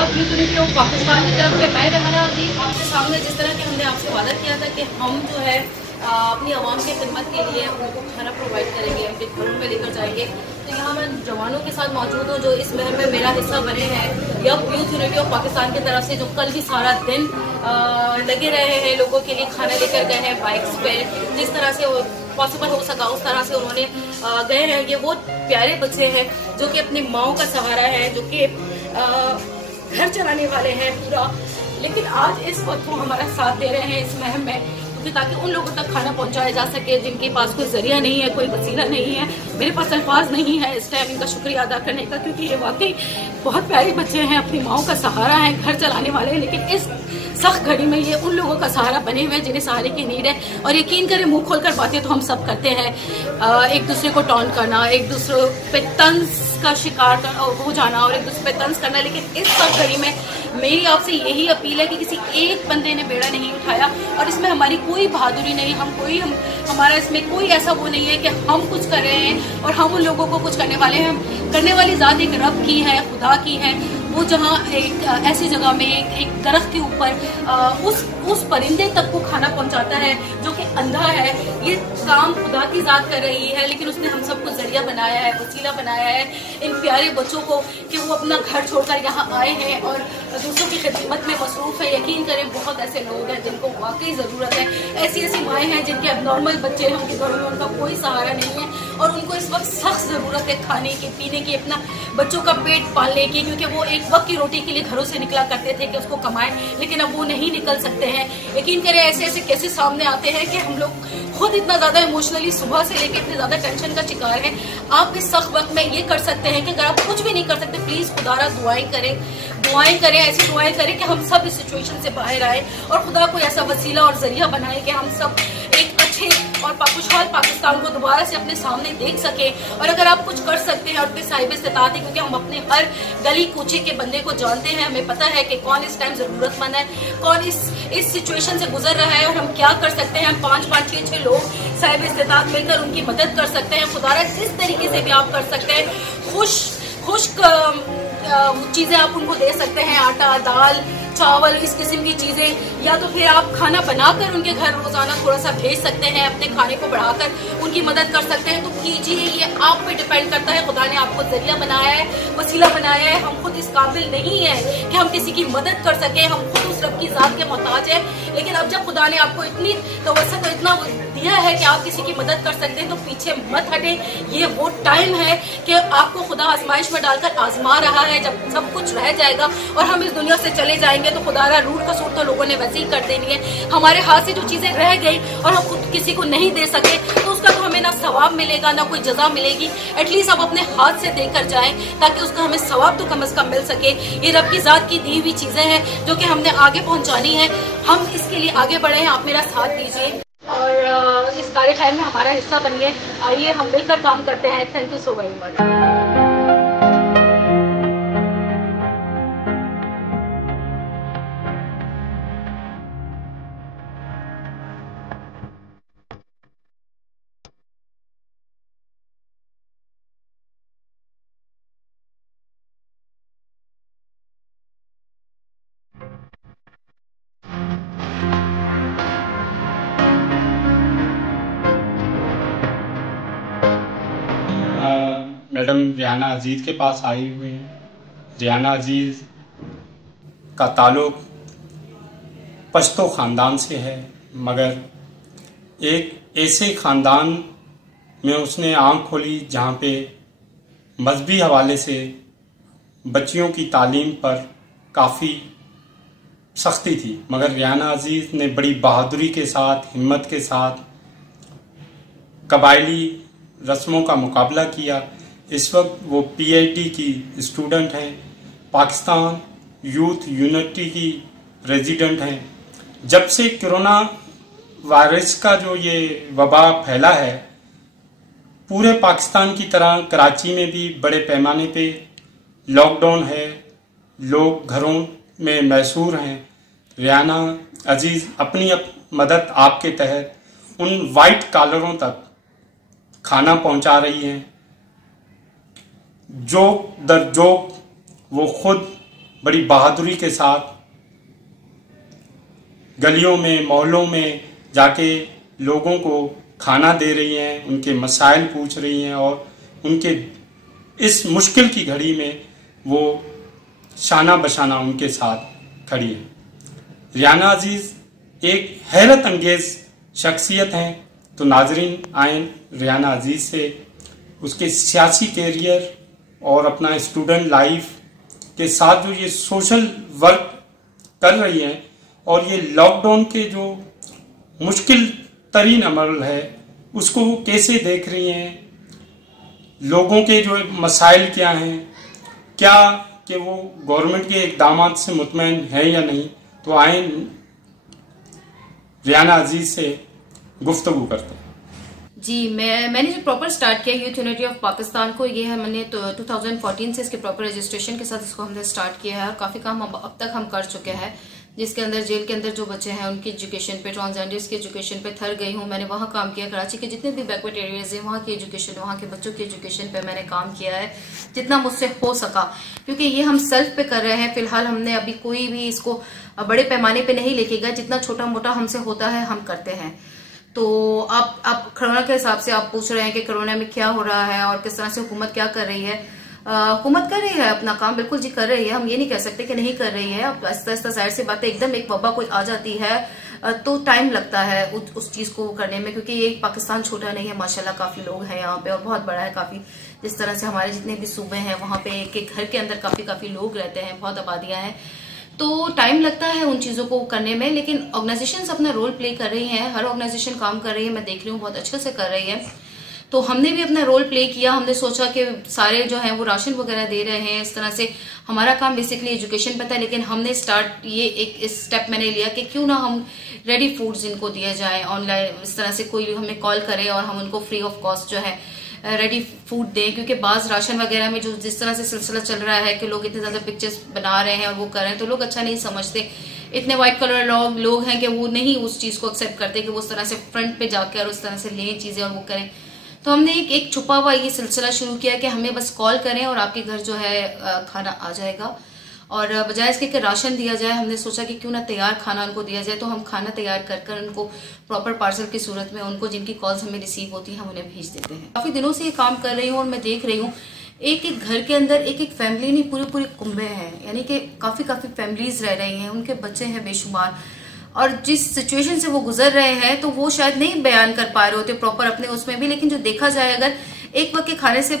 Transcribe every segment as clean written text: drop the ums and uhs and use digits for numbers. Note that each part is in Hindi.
पाकिस्तान की तरफ से मैं रहना अजीज आपके सामने जिस तरह के हमने आपसे वादा किया था कि हम जो है अपनी आवाम की खिदमत के लिए उनको खाना प्रोवाइड करेंगे, उनके घरों में लेकर जाएंगे। तो यहाँ मैं जवानों के साथ मौजूद हूँ जो इस मुहिम में मेरा हिस्सा बने हैं। Young youth unity of Pakistan की तरफ से जो कल भी सारा दिन लगे रहे हैं, लोगों के लिए खाना लेकर गए हैं बाइक्स पे, जिस तरह से पॉसिबल हो सका उस तरह से उन्होंने गए हैं। ये वो प्यारे बच्चे हैं जो कि अपनी माओ का सहारा है, जो कि घर चलाने वाले हैं पूरा, लेकिन आज इस वक्त वो हमारा साथ दे रहे हैं इस मुहिम में, क्योंकि ताकि उन लोगों तक खाना पहुंचाया जा सके जिनके पास कोई जरिया नहीं है, कोई वसीला नहीं है। मेरे पास अल्फाज नहीं है इस टाइम इनका शुक्रिया अदा करने का, क्योंकि ये वाकई बहुत प्यारे बच्चे हैं, अपनी माओ का सहारा है, घर चलाने वाले हैं, लेकिन इस सख्त घड़ी में ये उन लोगों का सहारा बने हुए हैं जिन्हें सहारे की नीड है। और यकीन करें मुंह खोलकर बातें तो हम सब करते हैं, एक दूसरे को टॉन्ट करना, एक दूसरे पे तंज का शिकार हो जाना और एक दूसरे पे तंज करना, लेकिन इस सख्त घड़ी में मेरी आपसे यही अपील है कि किसी एक बंदे ने बेड़ा नहीं उठाया और इसमें हमारी कोई बहादुरी नहीं, हमारा इसमें कोई ऐसा वो नहीं है कि हम कुछ कर रहे हैं और हम उन लोगों को कुछ करने वाले हैं। करने वाली ज़ात एक रब की है, खुदा की है। वो जहाँ एक ऐसी जगह में एक दरख्त के ऊपर उस परिंदे तक को खाना पहुंचाता है जो कि अंधा है, ये काम खुदा की ज़ात कर रही है, लेकिन उसने हम सबको जरिया बनाया है, वसीला बनाया है इन प्यारे बच्चों को कि वो अपना घर छोड़कर यहाँ आए हैं और दूसरों की खिदमत में मसरूफ़ है। यकीन करें बहुत ऐसे लोग हैं जिनको वाकई ज़रूरत है, ऐसी ऐसी माएँ हैं जिनके एबनॉर्मल बच्चे हैं, उनके घरों में उनका कोई सहारा नहीं है और उनको इस वक्त सख्त ज़रूरत है खाने की, पीने की, अपना बच्चों का पेट पालने की, क्योंकि वो एक वक्त की रोटी के लिए घरों से निकला करते थे कि उसको कमाएं, लेकिन अब वो नहीं निकल सकते हैं। यकीन करें ऐसे ऐसे केसेस सामने आते हैं कि हम लोग खुद इतना ज्यादा इमोशनली सुबह से लेकर इतने ज्यादा टेंशन का शिकार है। आप इस सख्त वक्त में ये कर सकते हैं कि अगर आप कुछ भी नहीं कर सकते, प्लीज खुदारा दुआएं करें, ऐसी दुआएं करें कि हम सब इस सिचुएशन से बाहर आए और खुदा को ऐसा वसीला और जरिया बनाए कि हम सब एक अच्छे और खुशहाल पाकिस्तान को दोबारा से अपने सामने देख सके। और अगर आप कुछ कर सकते हैं और फिर साहिब इस्तिताअत है, क्योंकि हम अपने हर गली कूचे के बंदे को जानते हैं, हमें पता है कि कौन इस टाइम जरूरतमंद है, कौन इस सिचुएशन से गुजर रहा है और हम क्या कर सकते हैं। हम 5-5, 6-6 लोग साहिब इस्तिताअत मिलकर उनकी मदद कर सकते हैं। खुदारा जिस तरीके से भी आप कर सकते हैं, खुश्क चीजें आप उनको दे सकते हैं, आटा, दाल, चावल, इस किस्म की चीजें, या तो फिर आप खाना बनाकर उनके घर रोजाना थोड़ा सा भेज सकते हैं, अपने खाने को बढ़ाकर उनकी मदद कर सकते हैं। तो कीजिए, ये आप पे डिपेंड करता है। खुदा ने आपको जरिया बनाया है, वसीला बनाया है। हम खुद इस काबिल नहीं है कि हम किसी की मदद कर सके, हम खुद उस रब की जात के मोहताज है। लेकिन अब जब खुदा ने आपको इतनी तवज्जो इतना दिया है कि आप किसी की मदद कर सकते हैं, तो पीछे मत हटे। ये वो टाइम है कि आपको खुदा आजमाइश में डालकर आजमा रहा है। जब सब कुछ रह जाएगा और हम इस दुनिया से चले जाएंगे तो खुदारा रूट का सूट तो लोगों ने वैसे ही कर देनी है। हमारे हाथ से जो चीजें रह गई और हम खुद किसी को नहीं दे सके, तो उसका तो हमें ना सवाब मिलेगा ना कोई जजा मिलेगी। एटलीस्ट आप अपने हाथ से देकर जाएं ताकि उसका हमें सवाब तो कम से कम मिल सके। ये रब की जात की दी हुई चीजें हैं जो कि हमने आगे पहुंचानी है। हम इसके लिए आगे बढ़े हैं, आप मेरा साथ दीजिए और इस कार्यक्रम में हमारा हिस्सा बनिए। आइए हम मिलकर काम करते हैं। Thank you so very much. Madam Riyana Aziz के पास आई हुई हैं। रियाना अजीज़ का ताल्लुक़ पश्तो ख़ानदान से है, मगर एक ऐसे ख़ानदान में उसने आँख खोली जहाँ पे मजहबी हवाले से बच्चियों की तालीम पर काफ़ी सख्ती थी। मगर रियाना अजीज़ ने बड़ी बहादुरी के साथ, हिम्मत के साथ कबायली रस्मों का मुकाबला किया। इस वक्त वो PhD की स्टूडेंट हैं, पाकिस्तान यूथ यूनिटी की प्रेसिडेंट हैं। जब से कोरोना वायरस का जो ये वबा फैला है, पूरे पाकिस्तान की तरह कराची में भी बड़े पैमाने पे लॉकडाउन है, लोग घरों में मैसूर हैं। रियाना अजीज़ अपनी मदद आपके तहत उन वाइट कॉलरों तक खाना पहुंचा रही हैं। जोक दर जोक वो खुद बड़ी बहादुरी के साथ गलियों में, मोहल्लों में जाके लोगों को खाना दे रही हैं, उनके मसाइल पूछ रही हैं और उनके इस मुश्किल की घड़ी में वो शाना बशाना उनके साथ खड़ी है। रियाना अजीज एक हैरत अंगेज शख्सियत हैं। तो नाजरीन, आयन रियाना अजीज से उसके सियासी कैरियर और अपना स्टूडेंट लाइफ के साथ जो ये सोशल वर्क कर रही हैं और ये लॉकडाउन के जो मुश्किल तरीन अमल है उसको वो कैसे देख रही हैं, लोगों के जो मसाइल क्या हैं, क्या कि वो गवर्नमेंट के इक़दामात से मुतमईन है या नहीं। तो आए रियाना अजीज से गुफ्तगू करते हैं। जी, मैंने जो प्रॉपर स्टार्ट किया यूथ यूनिटी ऑफ पाकिस्तान को, ये है मैंने तो 2014 से इसके प्रॉपर रजिस्ट्रेशन के साथ इसको हमने स्टार्ट किया है। काफ़ी काम अब तक हम कर चुके हैं, जिसके अंदर जेल के अंदर जो बच्चे हैं उनकी एजुकेशन पे, ट्रांसजेंडर्स की एजुकेशन पे थर गई हूँ। मैंने वहाँ काम किया, कराची के जितने भी बैकवर्ड एरियाज हैं वहाँ की एजुकेशन, वहाँ के बच्चों की एजुकेशन पे मैंने काम किया है जितना मुझसे हो सका, क्योंकि ये हम सेल्फ पे कर रहे हैं। फिलहाल हमने अभी कोई भी इसको बड़े पैमाने पे नहीं लेके गया, जितना छोटा मोटा हमसे होता है हम करते हैं। तो आप कोरोना के हिसाब से आप पूछ रहे हैं कि कोरोना में क्या हो रहा है और किस तरह से हुकूमत क्या कर रही है। हुकूमत कर रही है अपना काम, बिल्कुल जी कर रही है, हम ये नहीं कह सकते कि नहीं कर रही है। अब आस्ता आस्ता जाहिर सी बात है, एकदम एक वबा कोई आ जाती है तो टाइम लगता है उस चीज को करने में, क्योंकि ये पाकिस्तान छोटा नहीं है, माशाल्लाह काफी लोग हैं यहाँ पे और बहुत बड़ा है काफी। जिस तरह से हमारे जितने भी सूबे हैं वहाँ पे एक एक घर के अंदर काफी लोग रहते हैं, बहुत आबादियां हैं, तो टाइम लगता है उन चीजों को करने में। लेकिन ऑर्गेनाइजेशंस अपना रोल प्ले कर रही हैं, हर ऑर्गेनाइजेशन काम कर रही है, मैं देख रही हूँ बहुत अच्छे से कर रही है। तो हमने भी अपना रोल प्ले किया। हमने सोचा कि सारे जो हैं वो राशन वगैरह दे रहे हैं, इस तरह से हमारा काम बेसिकली एजुकेशन पे था, लेकिन हमने स्टार्ट ये एक स्टेप मैंने लिया कि क्यों ना हम रेडी फूड्स इनको दिया जाए ऑनलाइन। इस तरह से कोई हमें कॉल करे और हम उनको फ्री ऑफ कॉस्ट जो है रेडी फूड दें, क्योंकि बाज राशन वगैरह में जो जिस तरह से सिलसिला चल रहा है कि लोग इतने ज्यादा पिक्चर्स बना रहे हैं और वो कर रहे हैं, तो लोग अच्छा नहीं समझते। इतने व्हाइट कलर लोग हैं कि वो नहीं उस चीज को एक्सेप्ट करते कि वो उस तरह से फ्रंट पे जाकर उस तरह से लें चीजें और वो करें। तो हमने एक छुपा हुआ ये सिलसिला शुरू किया कि हमें बस कॉल करें और आपके घर जो है खाना आ जाएगा, और बजाय इसके कि राशन दिया जाए हमने सोचा कि क्यों ना तैयार खाना उनको दिया जाए। तो हम खाना तैयार कर उनको प्रॉपर पार्सल की सूरत में उनको जिनकी कॉल्स हमें रिसीव होती हैं हम उन्हें भेज देते हैं। काफी दिनों से ये काम कर रही हूँ और मैं देख रही हूँ एक एक घर के अंदर एक एक फैमिली नहीं, पूरे कुंबे हैं, यानी कि काफी फैमिलीज रह रही हैं, उनके बच्चे हैं बेशुमार, और जिस सिचुएशन से वो गुजर रहे हैं तो वो शायद नहीं बयान कर पा रहे होते प्रॉपर अपने उसमें भी। लेकिन जो देखा जाए, अगर एक वक्त के खाने से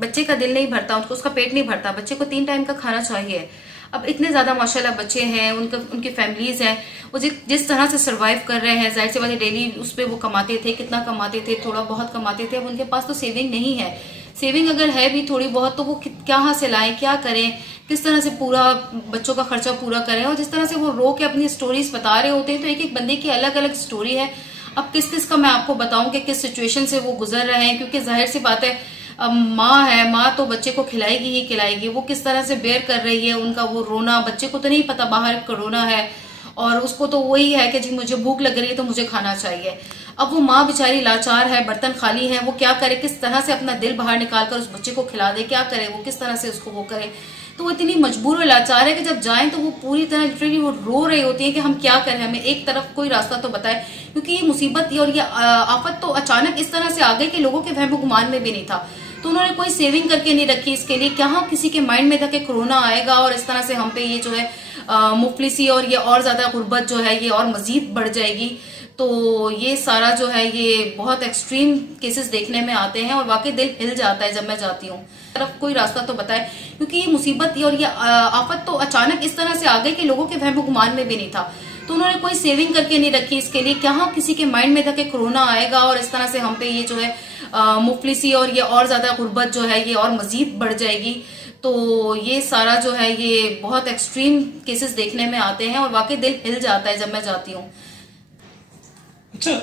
बच्चे का दिल नहीं भरता, उसका पेट नहीं भरता, बच्चे को 3 टाइम का खाना चाहिए। अब इतने ज्यादा माशाल्लाह बच्चे हैं, उनकी फैमिलीज हैं, वो जिस तरह से सरवाइव कर रहे हैं, जाहिर सी बात है डेली उस पर वो कमाते थे, कितना कमाते थे, थोड़ा बहुत कमाते थे। अब उनके पास तो सेविंग नहीं है, सेविंग अगर है भी थोड़ी बहुत तो वो कहाँ से लाएं, क्या करें, किस तरह से पूरा बच्चों का खर्चा पूरा करें। और जिस तरह से वो रो के अपनी स्टोरीज बता रहे होते हैं, तो एक एक बंदे की अलग अलग स्टोरी है। अब किस का मैं आपको बताऊं कि किस सिचुएशन से वो गुजर रहे हैं, क्योंकि जाहिर सी बात है माँ है, माँ तो बच्चे को खिलाएगी ही खिलाएगी, वो किस तरह से बेयर कर रही है उनका वो रोना। बच्चे को तो नहीं पता बाहर कोरोना है और उसको तो वही है कि जी मुझे भूख लग रही है तो मुझे खाना चाहिए। अब वो माँ बेचारी लाचार है, बर्तन खाली है, वो क्या करे, किस तरह से अपना दिल बाहर निकाल कर उस बच्चे को खिला दे, क्या करे वो, किस तरह से उसको वो करे। तो वो इतनी मजबूर और लाचार है कि जब जाएं तो वो पूरी तरह लिटरली वो रो रही होती है कि हम क्या करें, हमें एक तरफ कोई रास्ता तो बताए, क्योंकि ये मुसीबत और ये आफत तो अचानक इस तरह से आ गई कि लोगों के वहम गुमान में भी नहीं था। तो उन्होंने कोई सेविंग करके नहीं रखी इसके लिए। क्या किसी के माइंड में था कि कोरोना आएगा और इस तरह से हम पे ये जो है मुफलिसी और ये और ज्यादा गुर्बत जो है ये और मजीद बढ़ जाएगी। तो ये सारा जो है ये बहुत एक्सट्रीम केसेस देखने में आते हैं और वाकई दिल हिल जाता है जब मैं जाती हूँ। तरफ कोई रास्ता तो बताए, क्योंकि ये मुसीबत और ये आफत तो अचानक इस तरह से आ गई कि लोगों के वहम गुमान में भी नहीं था। तो उन्होंने कोई सेविंग करके नहीं रखी इसके लिए। क्या किसी के माइंड में था कि कोरोना आएगा और इस तरह से हम पे ये जो है मुफलिसी और ये और ज्यादा गुर्बत जो है ये और मजीद बढ़ जाएगी। तो ये सारा जो है ये बहुत एक्सट्रीम केसेस देखने में आते हैं और वाकई दिल हिल जाता है जब मैं जाती हूँ। अच्छा,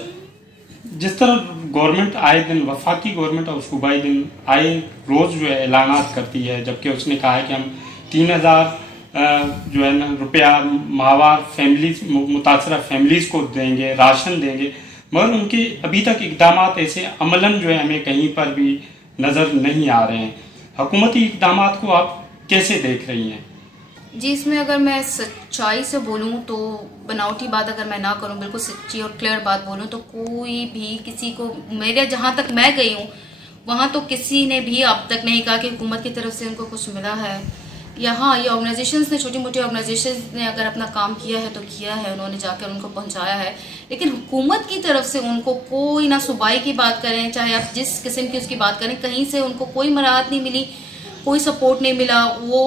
जिस तरह गवर्नमेंट आए दिन, वफाकी गवर्नमेंट और सूबाई दिन आए रोज जो है ऐलानात करती है, जबकि उसने कहा है कि हम 3000 जो है ना रुपया माहवार फैमिलीज मुतासरा फैमिलीज को देंगे, राशन देंगे, मगर उनके अभी तक इकदामात ऐसे अमलन जो है हमें कहीं पर भी नजर नहीं आ रहे हैं। हुकूमती इकदामात को आप कैसे देख रही हैं? जी, इसमें अगर मैं सच्चाई से बोलूं तो बनावटी बात अगर मैं ना करूं, बिल्कुल सच्ची और क्लियर बात बोलूं तो कोई भी किसी को, मेरे जहां तक मैं गई हूं वहां तो किसी ने भी अब तक नहीं कहा कि हुकूमत की तरफ से उनको कुछ मिला है। यहाँ ये ऑर्गेनाइजेशंस ने, छोटी मोटी ऑर्गेनाइजेशंस ने अगर अपना काम किया है तो किया है, उन्होंने जाकर उनको पहुंचाया है, लेकिन हुकूमत की तरफ से उनको कोई ना सुबाई की बात करें, चाहे आप जिस किस्म की उसकी बात करें, कहीं से उनको कोई मराहत नहीं मिली, कोई सपोर्ट नहीं मिला। वो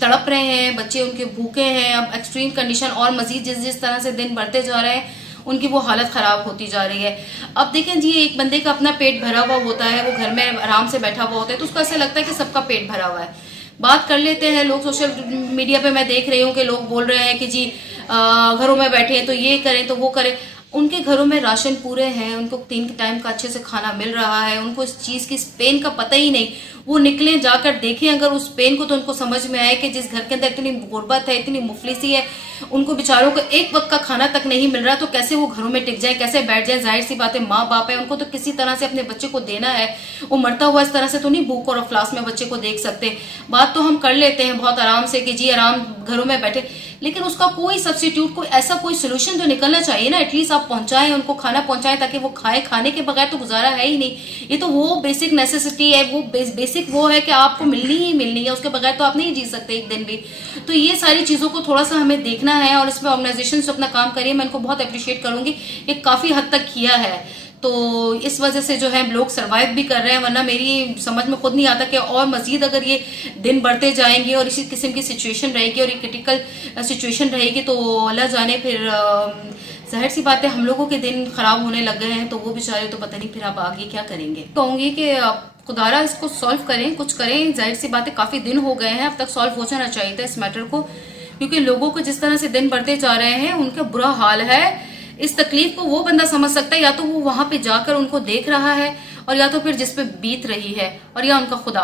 तड़प रहे हैं, बच्चे उनके भूखे हैं। अब एक्सट्रीम कंडीशन और मजीद जिस जिस तरह से दिन बढ़ते जा रहे हैं उनकी वो हालत खराब होती जा रही है। अब देखें जी, एक बंदे का अपना पेट भरा हुआ होता है, वो घर में आराम से बैठा हुआ होता है, तो उसको ऐसा लगता है कि सबका पेट भरा हुआ है। बात कर लेते हैं लोग, सोशल मीडिया पे मैं देख रही हूँ कि लोग बोल रहे हैं कि जी घरों में बैठे तो ये करें तो वो करें। उनके घरों में राशन पूरे हैं, उनको 3 टाइम का अच्छे से खाना मिल रहा है, उनको इस चीज की, इस पेन का पता ही नहीं। वो निकले, जाकर देखें अगर उस पेन को, तो उनको समझ में आए कि जिस घर के अंदर इतनी गुर्बत है, इतनी मुफलिसी है, उनको बेचारों को एक वक्त का खाना तक नहीं मिल रहा, तो कैसे वो घरों में टिक जाए, कैसे बैठ जाए। जाहिर सी बात है, माँ बाप है, उनको तो किसी तरह से अपने बच्चे को देना है। वो मरता हुआ इस तरह से तो नहीं भूख और अफलास में बच्चे को देख सकते। बात तो हम कर लेते हैं बहुत आराम से कि जी आराम घरों में बैठे, लेकिन उसका कोई सब्सिट्यूट, कोई ऐसा कोई सोल्यूशन तो निकलना चाहिए ना। एटलीस्ट आप पहुंचाएं, उनको खाना पहुंचाएं ताकि वो खाए। खाने के बगैर तो गुजारा है ही नहीं। ये तो वो बेसिक नेसेसिटी है, वो बेसिक वो है कि आपको मिलनी ही मिलनी है, उसके बगैर तो आप नहीं जी सकते एक दिन भी। तो ये सारी चीजों को थोड़ा सा हमें देखना है और इसमें ऑर्गेनाइजेशन अपना काम करिए। मैं इनको बहुत अप्रिशिएट करूंगी कि काफी हद तक किया है, तो इस वजह से जो है लोग सरवाइव भी कर रहे हैं। वरना मेरी समझ में खुद नहीं आता कि और मजीद अगर ये दिन बढ़ते जाएंगे और इसी किस्म की सिचुएशन रहेगी और ये क्रिटिकल सिचुएशन रहेगी तो अल्लाह जाने फिर जाहिर सी बात है हम लोगों के दिन खराब होने लग गए हैं, तो वो बेचारे तो पता नहीं फिर आप आगे क्या करेंगे। कहूंगी कि खुदारा इसको सॉल्व करें, कुछ करें। जाहिर सी बात है काफी दिन हो गए हैं, अब तक सॉल्व हो जाना चाहिए था इस मैटर को, क्योंकि लोगों को जिस तरह से दिन बढ़ते जा रहे हैं उनका बुरा हाल है। इस तकलीफ को वो बंदा समझ सकता है, या तो वो वहां पे जाकर उनको देख रहा है, और या तो फिर जिस पे बीत रही है, और या उनका खुदा।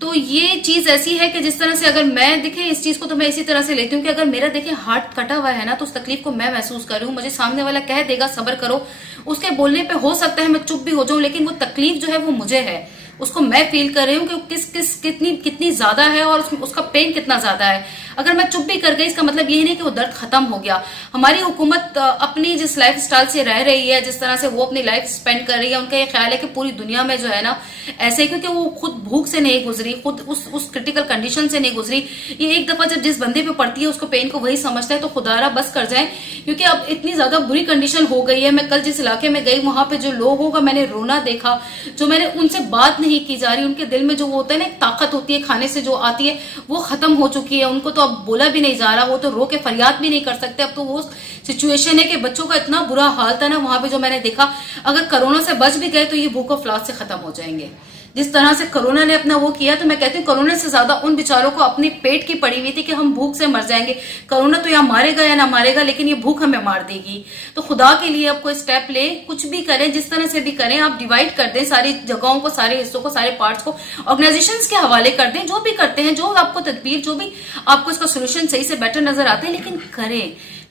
तो ये चीज ऐसी है कि जिस तरह से अगर मैं देखे इस चीज को, तो मैं इसी तरह से लेती हूँ कि अगर मेरा देखे हार्ट कटा हुआ है ना, तो उस तकलीफ को मैं महसूस कर रही हूँ। मुझे सामने वाला कह देगा सब्र करो, उसके बोलने पे हो सकता है मैं चुप भी हो जाऊं, लेकिन वो तकलीफ जो है वो मुझे है, उसको मैं फील कर रही हूँ कि कितनी ज्यादा है और उसका पेन कितना ज्यादा है। अगर मैं चुप भी कर गई, इसका मतलब ये नहीं कि वो दर्द खत्म हो गया। हमारी हुकूमत अपनी जिस लाइफ स्टाइल से रह रही है, जिस तरह से वो अपनी लाइफ स्पेंड कर रही है, उनका ये ख्याल है कि पूरी दुनिया में जो है ना ऐसे, क्योंकि वो खुद भूख से नहीं गुजरी, खुद उस क्रिटिकल कंडीशन से नहीं गुजरी। ये एक दफा जब जिस बंदे पे पड़ती है उसको पेन को वही समझता है, तो खुदारा बस कर जाए, क्योंकि अब इतनी ज्यादा बुरी कंडीशन हो गई है। मैं कल जिस इलाके में गई वहां पे जो लोगों का मैंने रोना देखा, जो मैंने उनसे बात नहीं की जा रही, उनके दिल में जो वो होता है ना एक ताकत होती है खाने से जो आती है, वो खत्म हो चुकी है। उनको तो अब बोला भी नहीं जा रहा, वो तो रो के फरियाद भी नहीं कर सकते। अब तो वो सिचुएशन है कि बच्चों का इतना बुरा हाल था ना वहां पे जो मैंने देखा। अगर कोरोना से बच भी गए तो ये भूख और फ्लास से खत्म हो जाएंगे। जिस तरह से कोरोना ने अपना वो किया, तो मैं कहती हूँ कोरोना से ज्यादा उन बेचारों को अपने पेट की पड़ी हुई थी कि हम भूख से मर जाएंगे। कोरोना तो या मारेगा या ना मारेगा, लेकिन ये भूख हमें मार देगी। तो खुदा के लिए अब कोई स्टेप ले, कुछ भी करें, जिस तरह से भी करें, आप डिवाइड कर दें सारी जगहों को, सारे हिस्सों को, सारे पार्ट्स को ऑर्गेनाइजेशंस के हवाले कर दें। जो भी करते हैं, जो आपको तदबीर, जो भी आपको इसका सोल्यूशन सही से बेटर नजर आते हैं, लेकिन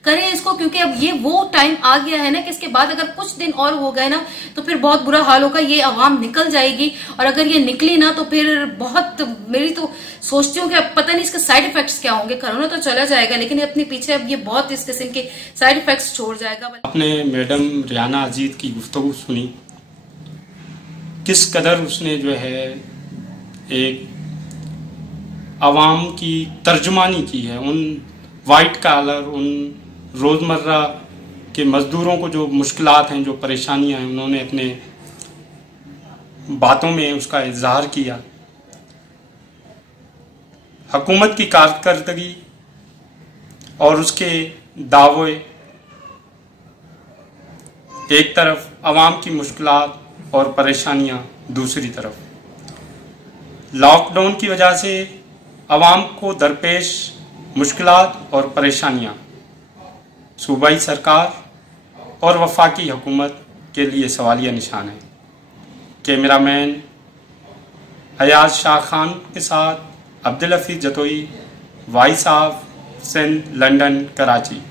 करें इसको, क्योंकि अब ये वो टाइम आ गया है ना कि इसके बाद अगर कुछ दिन और हो गए ना तो फिर बहुत बुरा हाल होगा। ये आवाम निकल जाएगी, और अगर ये निकली ना तो फिर बहुत, मेरी तो सोचती हूँ कि अब पता नहीं इसके साइड इफेक्ट्स क्या होंगे। कोरोना तो चला जाएगा, लेकिन अपने पीछे अब ये बहुत इस किस्म के साइड इफेक्ट्स छोड़ जाएगा। आपने मैडम रियाना अजीज की गुफ्तगू सुनी, किस कदर उसने जो है एक आवाम की तर्जुमानी की है, उन वाइट कॉलर, उन रोज़मर्रा के मज़दूरों को जो मुश्किलात हैं, जो परेशानियां हैं, उन्होंने अपने बातों में उसका इजहार किया। हुकूमत की कारकर्दगी और उसके दावे एक तरफ, आवाम की मुश्किलात और परेशानियां दूसरी तरफ। लॉकडाउन की वजह से आवाम को दरपेश मुश्किलात और परेशानियां सूबाई सरकार और वफाकी हुकूमत के लिए सवालिया निशान है। कैमरामैन अयाज शाह खान के साथ Abdul Hafeez Jatoi, voice of Sindh, London, Karachi.